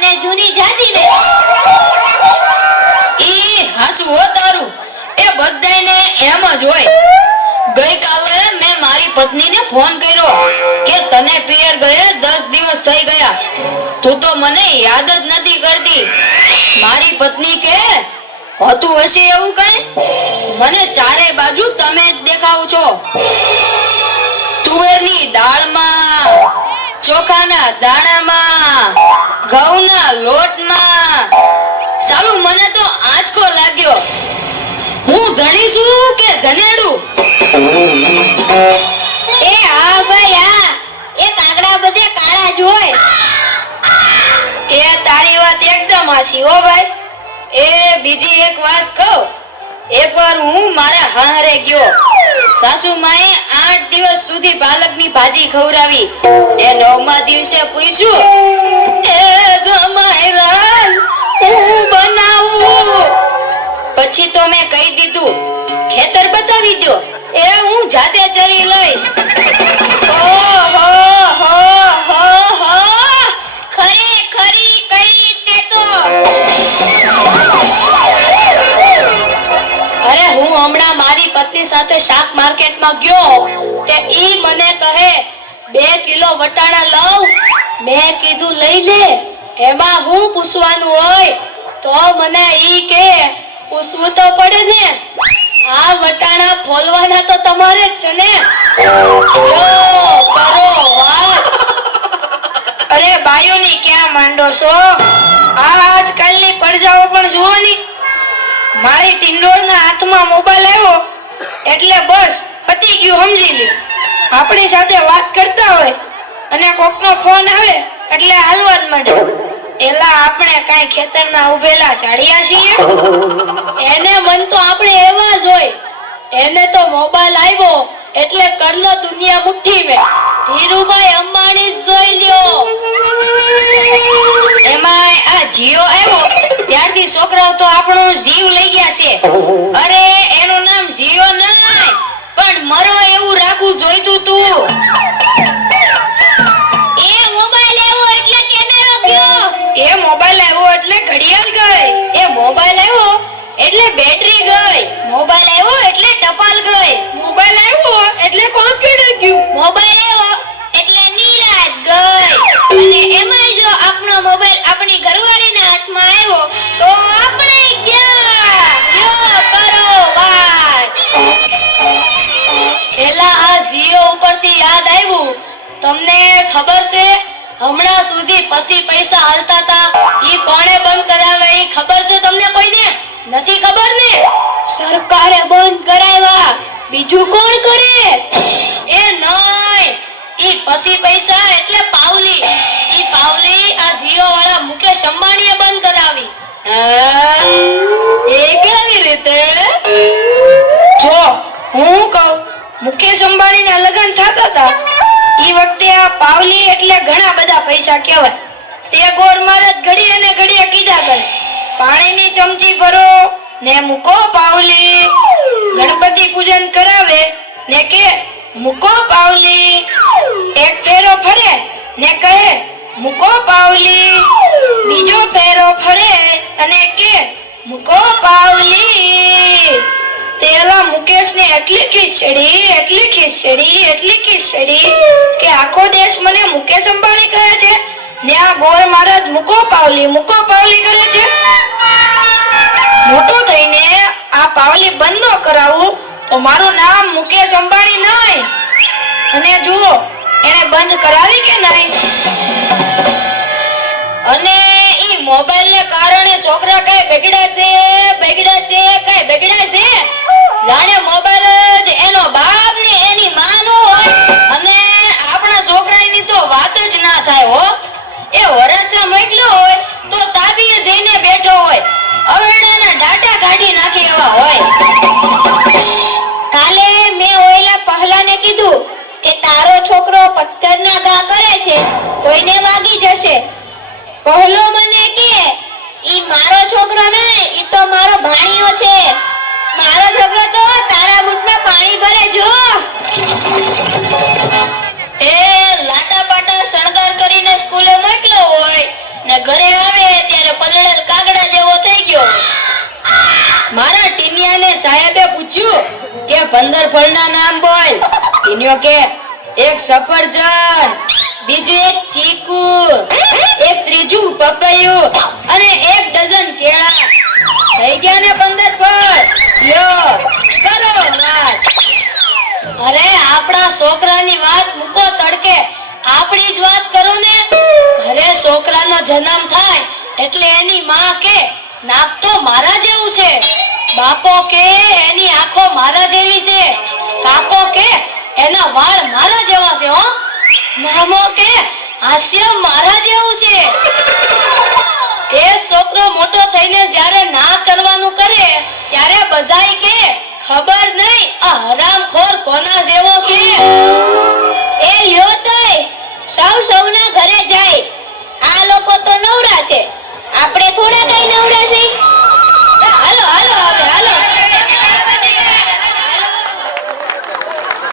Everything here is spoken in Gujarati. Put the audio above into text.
અને જૂની જાતી ને ઈ હાસુ હો તારું એ બધાયને એમ જ હોય ગઈકાલે મેં મારી પત્નીને ફોન કર્યો કે તને પિયર ગયે 10 દિવસ થઈ ગયા તું તો મને યાદ જ નથી કરતી મારી પત્ની કે હોતું હશે એવું કઈ મને ચારે બાજુ તમે જ દેખાવ છો તુવેરની દાળમાં ચોખાના દાણામાં ઘઉંના લોટમાં સાલું મને તો આંચકો લાગ્યો હું ધણી છું કે ધનેડું એ હા ભાઈ હા એ કાગડા બધે કાળા જ હોય એ તારી વાત એકદમ હાચી હો ભાઈ એ બીજી એક વાત કહું એકવાર હું મારા હાહરે ગયો સાસુ માએ 8 દિવસ સુધી પાલકની ભાજી ખવડાવી એ 9મા દિવસે પૂછ્યું એ જમાઈ રાજ હું બનાવું પછી તો મેં કહી દીધું ખેતર બતાવી દો એ હું જાતે ચરી લઈશ ઓહો હો હો હો ખરી કઈ તે તો અરે હું હમણાં મારી પત્ની સાથે શાક માર્કેટમાં ગયો તે ઈ મને કહે 2 કિલો વટાણા લાવ મેં કીધું લઈ લે એમાં હું પૂછવાનું હોય તો મને ઈ કે પૂછવું તો પડે ને આ વટાણા ફોલવાના તો તમારે જ છે ને યો કરો વાત અરે બાયોની ક્યાં માંડો છો આજકાલની પરજાઓ પણ જુઓ ની મારી ટિંડોળના હાથમાં મોબાઈલ આવ્યો એટલે બસ પતી ગયું સમજી લ્યો આપણી સાથે વાત કરતા હોય અને કોકનો ફોન આવે એટલે હાલવા જ માંડે એલા આપણે કાઈ ખેતરના ઉભેલા ઝાડિયા છીએ એને મન તો આપણે એવા જ હોય એને તો મોબાઈલ આવ્યો એટલે કરલો દુનિયા મુઠ્ઠી મે ધીરુભાઈ અંબાણી જોઈ લ્યો એમાં આ જીઓ આવ્યો ત્યારથી છોકરાઓ તો આપણો જીવ લઈ ગયા છે અરે એનું નામ જીઓ નહીં પણ મરો એવું રાખવું જોઈતું તું એ મોબાઈલ એવો એટલે કેમેરો ગયો એ મોબાઈલ આવ્યો એટલે ઘડિયાળ ગઈ એ મોબાઈલ આવ્યો એટલે બેટરી ગઈ મોબાઈલ આવ્યો એટલે ટપાલ ગઈ મોબાઈલ આવ્યો એટલે કોમ્પ્યુટર ગયું મોબાઈલ એવો એટલે નિરાત ગઈ અને એમાં જો આપણો મોબાઈલ આપણી ઘરવાળીના હાથમાં આવ્યો તો આપણે ગયા યો કરો વાત એલા આ જીઓ ઉપરથી યાદ આવ્યું તમને ખબર છે હમણાં સુધી પછી પૈસા હાલતા હતા ઈ કોણે બંધ કરાવે ઈ ખબર છે તમને કોઈને નથી ખબર ને સરકારે બંધ કરાવ્યા બીજું કોણ કરે એ નહીં ઈ પછી પૈસા એટલે પાવલી ઈ પાવલી આ જીઓ વાળા મુકેશ અંબાણીએ બંધ કરાવી એ કેવી રીતે જો હું કહું મુકેશ અંબાણીના લગ્ન થતા હતા ઈ વખતે આ પાવલી એટલે ઘણા બધા પૈસા કહેવાય તે ગોર મહારાજ ઘડીએ ને ઘડીએ કીધા કરે પાણીની ચમચી ભરો ને મૂકો પાવલી ગણપતિ પૂજન કરાવે ને કે મૂકો પાવલી એક ફેરો ફરે ને કહે મૂકો પાવલી બીજો ફેરો ફરે અને કે મૂકો પાવલી તેલા મુકેશને એટલી ખીચડી કે આખો દેશ મને મુકેશ અંબાણી કહે છે ને આ ગોળ મહારાજ મૂકો પાવલી કરે છે મોટો થઈને આ પાવલી બંધ ન કરાવું તો મારું નામ મુકેશ અંબાણી નહીં અને જુઓ એને બંધ કરાવી કે નહીં અને ઈ મોબાઈલ ને કારણે છોકરા કઈ બગડ્યા છે જાણે મોબાઈલ જ એનો બાપ ને એની માં નો હોય અને આપણા છોકરાની તો વાત જ ના થાય હો એ વરસા મોકલ્યો હોય તો તાબીએ જઈને બેઠો હોય અવેડાના ડાટા કાઢી નાખે એવા હોય કાલે મેં ઓયલા પહેલાને કીધું કે તારો છોકરો પથ્થરના ઘા કરે છે કોઈને વાગી જશે પહેલો મને કે ઈ મારો છોકરો નહીં ઈ તો મારો ભાણિયો છે મારો છોકરો તો તારા બૂટમાં પાણી ભરે જો એ લાટા પાટા શણગાર કરીને સ્કૂલે મોકલ્યો હોય ને ઘરે આવે પૂછ્યું કે 15 ફળના નામ બોલ. ઈન્યો કે એક સફરજન, બીજું એક ચીકુ, એક ત્રીજું પપૈયું અને 1 ડઝન કેળા. થઈ ગયા ને 15 ફળ. લ્યો કરો વાત. અરે આપણા છોકરાની વાત મૂકો તડકે, આપણી જ વાત કરો ને. ઘરે છોકરાનો જન્મ થાય એટલે એની માં કે નાક તો મારા જેવું છે, બાપો કે એની આંખો મારા જેવી છે, કાકો કે એના વાળ મારા જેવા છે હો, મામો કે હાસ્ય મારા જેવું છે. એ છોકરો મોટો થઈને જ્યારે ના કરવાનું કરે ત્યારે બધાય કે ખબર નહીં આ હરામખોર કોના જેવો છે. એ લ્યો તોય સૌના ઘરે જાય. આ લોકો તો નવરા છે, આપણે થોડા કઈ નવરા છે.